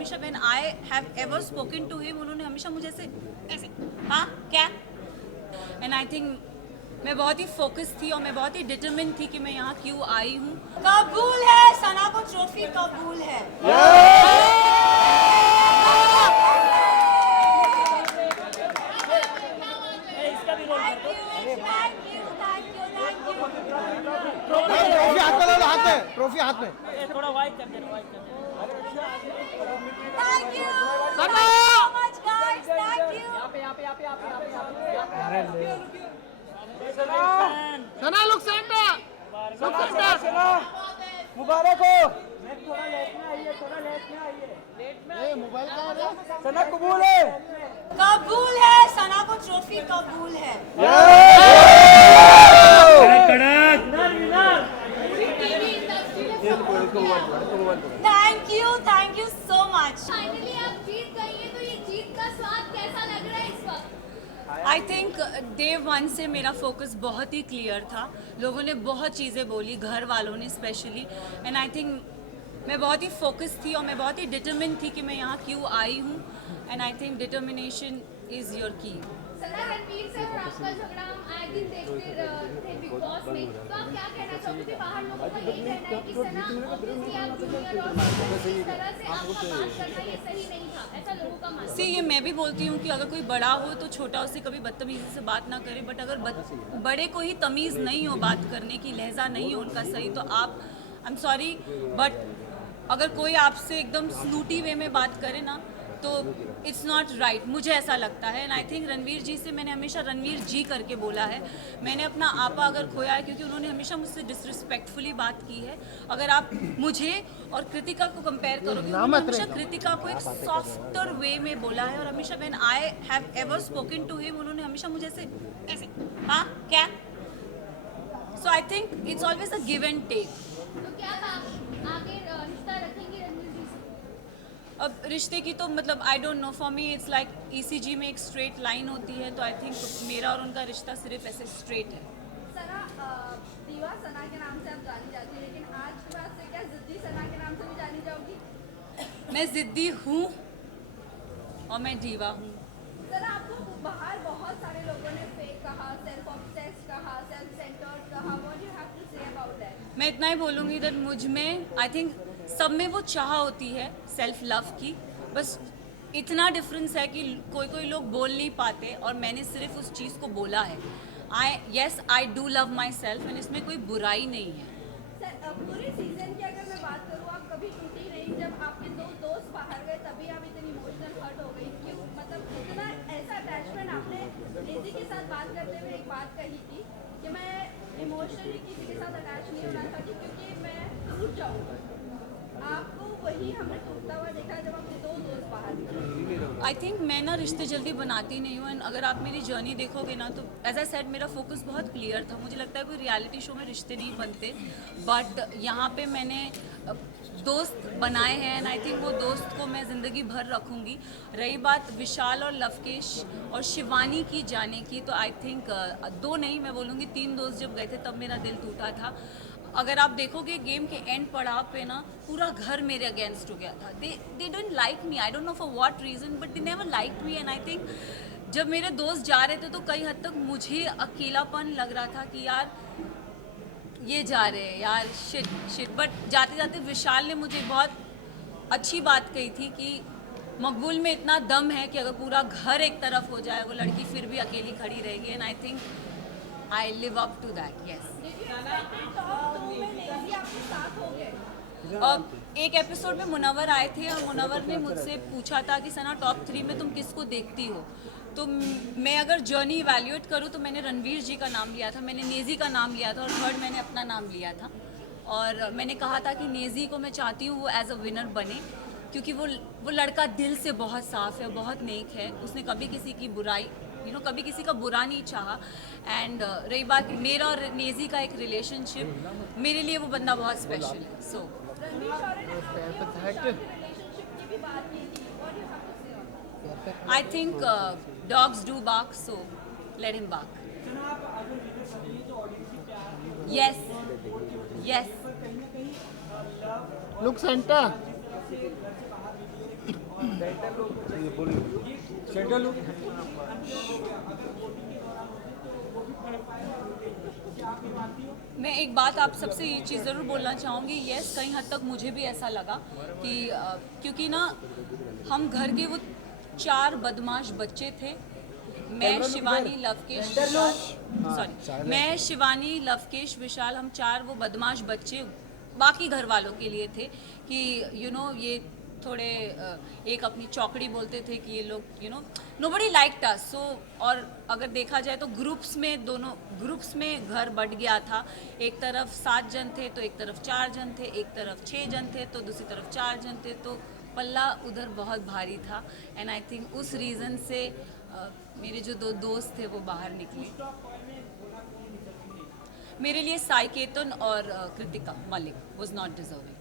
हमेशा when I have ever spoken to him, उन्होंने हमेशा मुझे ऐसे ऐसे हाँ क्या, एंड आई थिंक मैं बहुत ही फोकस थी और मैं बहुत ही डिटरमिन थी कि मैं यहाँ क्यों आई हूँ। कबूल है, सना को ट्रॉफी कबूल है। ट्रॉफी हाथ में लो, हाथ में ट्रॉफी हाथ में। थोड़ा वाइड कर दे, वाइड कर दे। Thank you so much guys, thank you। Sana look centre, look centre. मुबारक हो। मोबाइल कहाँ है? सना कबूल है। कबूल है, सना को ट्रॉफी कबूल है। Thank you so much. Finally आप जीत गई हैं, तो ये जीत का स्वाद कैसा लग रहा है इस वक्त? आई थिंक डे वन से मेरा फोकस बहुत ही क्लियर था। लोगों ने बहुत चीज़ें बोली, घर वालों ने स्पेशली, एंड आई थिंक मैं बहुत ही फोकस थी और मैं बहुत ही डिटरमिन थी कि मैं यहाँ क्यों आई हूँ, and I think determination is your की। सना, रणवीर से और आपका झगड़ा हम आए दिन देखते थे बिग बॉस में, तो आप क्या कहना चाहोगे कि बाहर लोगों का यही कहना है कि सना ऑब्वियसली आप जूनियर और इस तरह से आपका बात करना ये सही नहीं था, ऐसा लोगों का मानना है। सी ये मैं भी बोलती हूँ कि अगर कोई बड़ा हो तो छोटा उससे कभी बदतमीजी से बात ना करे, बट अगर बड़े को ही तमीज़ नहीं हो बात करने की, लहजा नहीं हो उनका सही, तो आप आई एम सॉरी बट अगर कोई आपसे एकदम स्नूटी वे में बात करे ना तो इट्स नॉट राइट, मुझे ऐसा लगता है। एंड आई थिंक रणवीर जी से मैंने हमेशा रणवीर जी करके बोला है। मैंने अपना आपा अगर खोया है क्योंकि उन्होंने हमेशा मुझसे डिसरिस्पेक्टफुली बात की है। अगर आप मुझे और कृतिका को कंपेयर करोगे, उन्होंने हमेशा कृतिका को एक सॉफ्टर वे में बोला है, और हमेशा when I have ever spoken to him, उन्होंने हमेशा मुझे ऐसे ऐसे हाँ क्या। So I think it's always a give and take. तो क्या आप आगे रिश्ता रखेंगे रणवीर जी से? अब रिश्ते की तो मतलब आई don't no, for me it's like ECG में एक स्ट्रेट लाइन होती है, तो आई थिंक मेरा और उनका रिश्ता सिर्फ ऐसे स्ट्रेट है। सना, दीवा सना के नाम से आप जानी जाती है, लेकिन आज के बाद से क्या जिद्दी सना के नाम से भी जानी जाओगी? मैं जिद्दी हूँ और मैं दीवा हूँ। सना, आपको बाहर बहुत सारे लोगों ने फेक कहा, सेल्फ ऑब्सेस्ड कहा, सेल्फ सेंटर्ड कहा, what you have to say about that? मैं इतना ही बोलूँगी दैट मुझ में आई थिंक सब में वो चाह होती है सेल्फ लव की, बस इतना डिफरेंस है कि कोई कोई लोग बोल नहीं पाते और मैंने सिर्फ उस चीज़ को बोला है। I do love my self and इसमें कोई बुराई नहीं है। सर, पूरे सीजन की अगर मैं बात करूँ, आप कभी टूटी नहीं। जब आपके दो दोस्त बाहर गए तभी आप इतनी इमोशनल हर्ट हो गई, क्यों? मतलब इतना ऐसा अटैचमेंट आपने लेजी के साथ बात करते हुए एक बात कही थी कि मैं इमोशनली किसी के साथ अटैच नहीं होना चाहती क्योंकि मैं टूट जाऊँगा। आपको वही हमने टूटता हुआ देखा जब अपने दो दोस्त बाहर गए। आई थिंक मैं ना रिश्ते जल्दी बनाती नहीं हूँ, एंड अगर आप मेरी जर्नी देखोगे ना तो एज आई सेड मेरा फोकस बहुत क्लियर था। मुझे लगता है कोई रियलिटी शो में रिश्ते नहीं बनते, बट यहाँ पे मैंने दोस्त बनाए हैं एंड आई थिंक वो दोस्त को मैं ज़िंदगी भर रखूँगी। रही बात विशाल और लवकेश और शिवानी की जाने की, तो आई थिंक दो नहीं मैं बोलूँगी 3 दोस्त जब गए थे तब मेरा दिल टूटा था। अगर आप देखोगे गेम के एंड पड़ाव पे ना पूरा घर मेरे अगेंस्ट हो गया था। They don't like me, I don't know for what reason, but they never like me. And I think जब मेरे दोस्त जा रहे थे तो कई हद तक मुझे अकेलापन लग रहा था कि यार ये जा रहे हैं यार, शिट। बट जाते जाते विशाल ने मुझे बहुत अच्छी बात कही थी कि मकबूल में इतना दम है कि अगर पूरा घर एक तरफ हो जाए वो लड़की फिर भी अकेली खड़ी रहेगी, and I think I live up to that. Yes. अब एक एपिसोड में मुनव्वर आए थे और मुनव्वर ने मुझसे पूछा था कि सना टॉप 3 में तुम किसको देखती हो, तो मैं अगर जर्नी इवैल्यूएट करूँ तो मैंने रणवीर जी का नाम लिया था, मैंने नेजी का नाम लिया था और थर्ड मैंने अपना नाम लिया था। और मैंने कहा था कि नेजी को मैं चाहती हूँ वो एज अ विनर बने क्योंकि वो लड़का दिल से बहुत साफ़ है, बहुत नेक है, उसने कभी किसी की बुराई कभी किसी का बुरा नहीं चाहा। एंड रही बात मेरा और नेजी का एक रिलेशनशिप, मेरे लिए वो बंदा बहुत स्पेशल है। So I think dogs do bark, so let him bark. Yes yes. Look centre. मैं एक बात आप सबसे ये चीज़ ज़रूर बोलना चाहूँगी, यस कहीं हद तक मुझे भी ऐसा लगा कि क्योंकि ना हम घर के वो 4 बदमाश बच्चे थे। मैं शिवानी लवकेश विशाल, सॉरी मैं शिवानी लवकेश विशाल, हम 4 वो बदमाश बच्चे बाकी घर वालों के लिए थे कि ये थोड़े एक अपनी चौकड़ी बोलते थे कि ये लोग नोबडी लाइक्ड अस। सो और अगर देखा जाए तो दोनों ग्रुप्स में घर बट गया था। एक तरफ 7 जन थे तो एक तरफ 4 जन थे, एक तरफ 6 जन थे तो दूसरी तरफ 4 जन थे, तो पल्ला उधर बहुत भारी था। एंड आई थिंक उस रीज़न से मेरे जो 2 दोस्त थे वो बाहर निकले। मेरे लिए साई केतन और Kritika Malik was not deserving.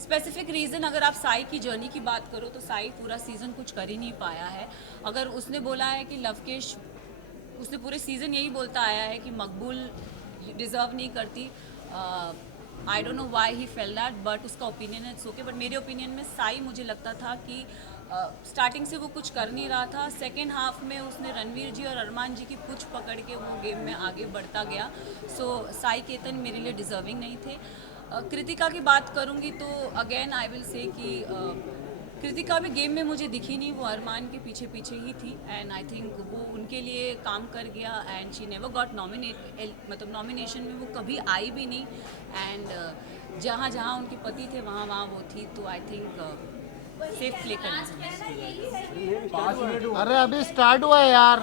Specific reason अगर आप साई की जर्नी की बात करो तो साई पूरा सीज़न कुछ कर ही नहीं पाया है। अगर उसने बोला है कि लवकेश, उसने पूरे सीज़न यही बोलता आया है कि मकबूल डिज़र्व नहीं करती। आई don't know why he fail that, but उसका ओपिनियन है, इट्स ओके। बट मेरे ओपिनियन में साई, मुझे लगता था कि स्टार्टिंग से वो कुछ कर नहीं रहा था। सेकेंड हाफ में उसने रणवीर जी और अरमान जी की पुछ पकड़ के वो गेम में आगे बढ़ता गया। सो साई केतन मेरे लिए डिज़र्विंग नहीं थे। कृतिका की बात करूंगी तो अगेन आई विल से कि कृतिका भी गेम में मुझे दिखी नहीं, वो अरमान के पीछे पीछे ही थी। एंड आई थिंक वो उनके लिए काम कर गया and she never got nominate, मतलब नॉमिनेशन में वो कभी आई भी नहीं। एंड जहाँ जहाँ उनके पति थे वहाँ वहाँ वो थी, तो आई थिंक सेफ प्ले करना। अरे अभी स्टार्ट हुआ है यार।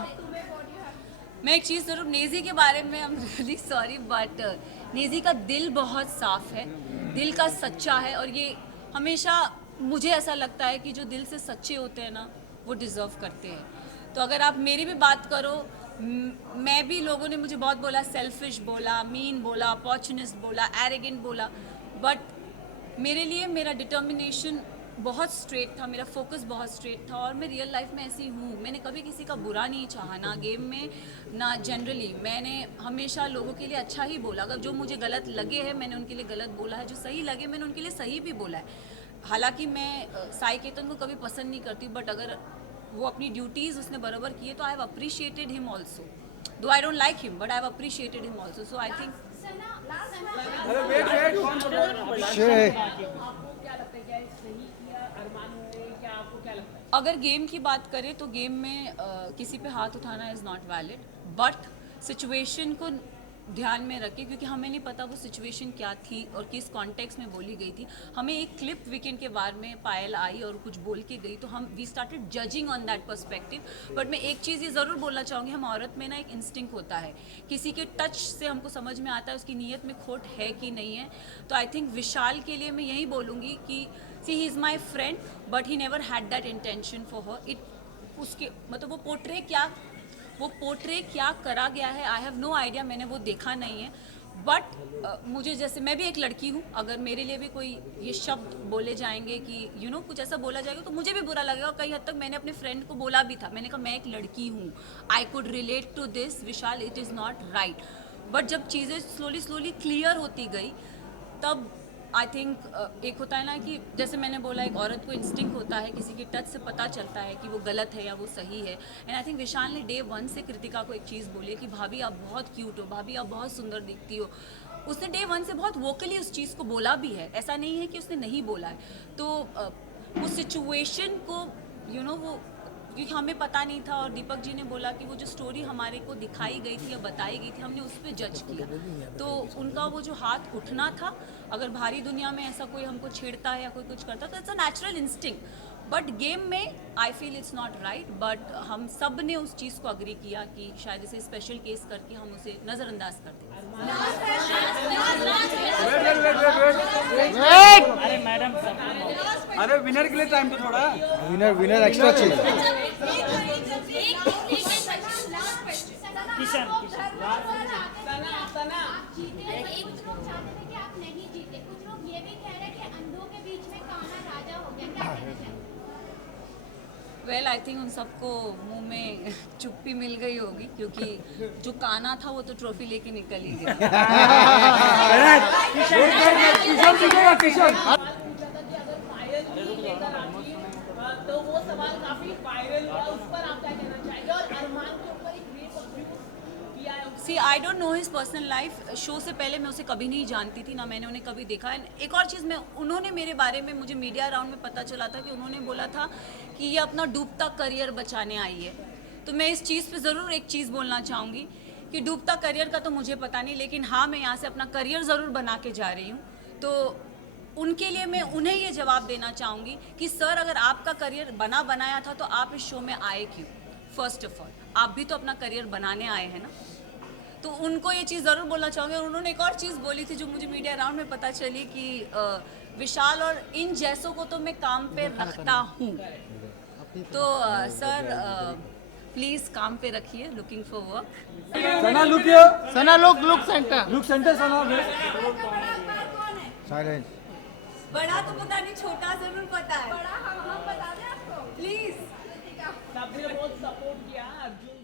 मैं एक चीज़ ज़रूर, नेज़ी के बारे में I am really sorry, but Naezy का दिल बहुत साफ़ है, दिल का सच्चा है। और ये हमेशा मुझे ऐसा लगता है कि जो दिल से सच्चे होते हैं ना वो डिज़र्व करते हैं। तो अगर आप मेरी भी बात करो, मैं भी, लोगों ने मुझे बहुत बोला, सेल्फिश बोला, मीन बोला, अपॉर्चुनिस्ट बोला, एरोगेंट बोला, बट मेरे लिए मेरा डिटर्मिनेशन बहुत स्ट्रेट था, मेरा फोकस बहुत स्ट्रेट था। और मैं रियल लाइफ में ऐसी हूँ, मैंने कभी किसी का बुरा नहीं चाहा, ना गेम में ना जनरली। मैंने हमेशा लोगों के लिए अच्छा ही बोला। अगर जो मुझे गलत लगे हैं मैंने उनके लिए गलत बोला है, जो सही लगे मैंने उनके लिए सही भी बोला है। हालांकि मैं साई केतन को कभी पसंद नहीं करती, बट अगर वो अपनी ड्यूटीज़ उसने बराबर किए तो I have appreciated him also, though I don't like him but I have appreciated him also. So I think अगर गेम की बात करें तो गेम में किसी पे हाथ उठाना is not valid, but situation को ध्यान में रखें, क्योंकि हमें नहीं पता वो सिचुएशन क्या थी और किस कॉन्टेक्स्ट में बोली गई थी। हमें एक क्लिप वीकेंड के बारे में पायल आई और कुछ बोल के गई, तो हम we started judging on that perspective. But मैं एक चीज़ ये ज़रूर बोलना चाहूँगी, हम औरत में ना एक इंस्टिंक्ट होता है, किसी के टच से हमको समझ में आता है उसकी नीयत में खोट है कि नहीं है। तो आई थिंक विशाल के लिए मैं यही बोलूँगी कि see he is my friend but he never had that intention for her. It उसके मतलब वो पोर्ट्रे क्या करा गया है, आई हैव नो आइडिया, मैंने वो देखा नहीं है। बट मुझे, जैसे मैं भी एक लड़की हूँ, अगर मेरे लिए भी कोई ये शब्द बोले जाएंगे कि कुछ ऐसा बोला जाएगा तो मुझे भी बुरा लगेगा। और कई हद तक मैंने अपने फ्रेंड को बोला भी था, मैंने कहा मैं एक लड़की हूँ, I could relate to this Vishal, it is not right. But जब चीज़ें स्लोली क्लियर होती गई तब आई थिंक एक होता है ना कि जैसे मैंने बोला, एक औरत को इंस्टिंक्ट होता है, किसी के टच से पता चलता है कि वो गलत है या वो सही है। एंड आई थिंक विशाल ने डे 1 से कृतिका को एक चीज़ बोली कि भाभी आप बहुत क्यूट हो, भाभी आप बहुत सुंदर दिखती हो। उसने डे 1 से बहुत वोकली उस चीज़ को बोला भी है, ऐसा नहीं है कि उसने नहीं बोला है। तो उस सिचुएशन को वो, क्योंकि हमें पता नहीं था, और दीपक जी ने बोला कि वो जो स्टोरी हमारे को दिखाई गई थी या बताई गई थी, हमने उस पर जज किया। तो उनका वो जो हाथ उठना था, अगर भारी दुनिया में ऐसा कोई हमको छेड़ता है या कोई कुछ करता है तो it's a natural instinct. But game में I feel it's not right. But हम सब ने उस चीज़ को अग्री किया कि शायद इसे स्पेशल केस करके हम उसे नज़रअंदाज कर दें। अरे मैडम अरे विनर के लिए टाइम तो थोड़ा, विनर एक्स्ट्रा चाहिए। किशन कुछ लोग चाहते थे कि आप नहीं जीते, कुछ लोग ये भी कह रहे हैं कि अंधों के बीच में काना राजा हो गया, क्या कहना चाहिए? वेल आई थिंक उन सबको मुंह में चुप्पी मिल गई होगी, क्योंकि जो काना था वो तो ट्रॉफी लेके निकल ही गया। सवाल काफी वायरल हुआ, उस पर आप क्या कहना चाहेंगे? और अरमान के ऊपर एक रेप अब्यूज किया है see I don't know his personal life. Show से पहले मैं उसे कभी नहीं जानती थी, ना मैंने उन्हें कभी देखा। एक और चीज़, मैं उन्होंने मेरे बारे में, मुझे मीडिया राउंड में पता चला था कि उन्होंने बोला था कि ये अपना डूबता करियर बचाने आई है। तो मैं इस चीज़ पे ज़रूर एक चीज़ बोलना चाहूँगी कि डूबता करियर का तो मुझे पता नहीं, लेकिन हाँ, मैं यहाँ से अपना करियर ज़रूर बना के जा रही हूँ। तो उनके लिए मैं उन्हें ये जवाब देना चाहूँगी कि सर, अगर आपका करियर बनाया था तो आप इस शो में आए क्यों? फर्स्ट ऑफ ऑल, आप भी तो अपना करियर बनाने आए हैं ना। तो उनको ये चीज़ ज़रूर बोलना चाहूँगी। और उन्होंने एक और चीज़ बोली थी जो मुझे मीडिया राउंड में पता चली कि विशाल और इन जैसों को तो मैं काम पे रखता हूँ। तो सर, प्लीज़ काम पे रखिए, looking for work. Sana look here, Sana look centre look centre Sana. Silence बड़ा तो पता नहीं, छोटा जरूर पता है। बड़ा हम बता दें आपको प्लीज़। सबने बहुत सपोर्ट किया अर्जुन